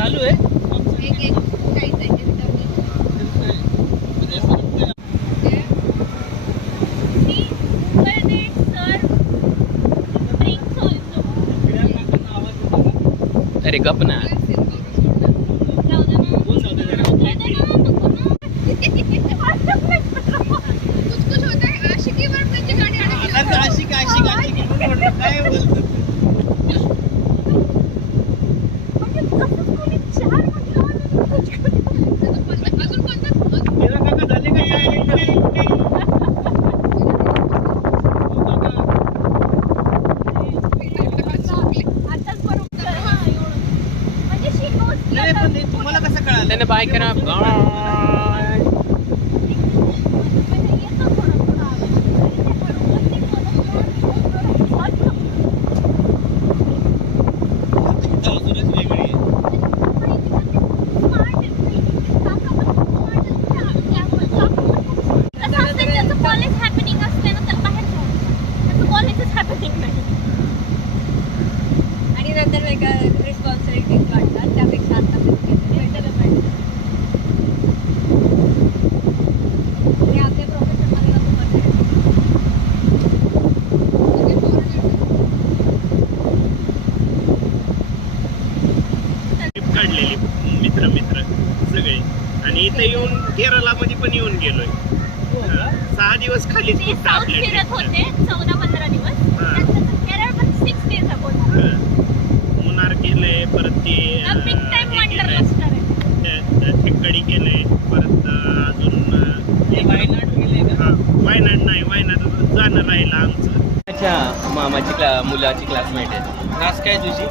चालू आहे. अरे गप ना. काय बोलतो तुम्हाला कसं कळालं? त्याने बाय करा. आणि नंतर वेगळ्या रिस्पॉन्सिबिलिटीज वाटतात त्यापेक्षा आता भेटायला पाहिजे आणि आपल्या प्रोफेशनमध्ये ट्रिप काढलेली मित्र मित्र सगळे आणि इथे येऊन केरळामध्ये पण येऊन गेलोय. 6 दिवस खाली फिरत होते 14-15 दिवस. केरळ पण 6 days ago. मुन्नार केलंय परत ते ठिकडी केलंय परत अजून वायनाड गेले का? वायनाड नाही वायनाड जाणं राहिलं आमचं. अच्छा मामाची मुलाची क्लासमेट आहे. नास काय तुझी?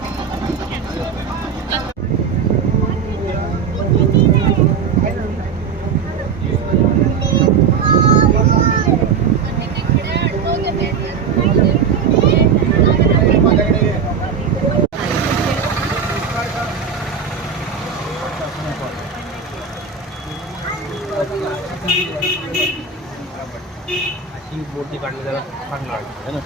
अशी मोठी काढली जरा छान लागते ना.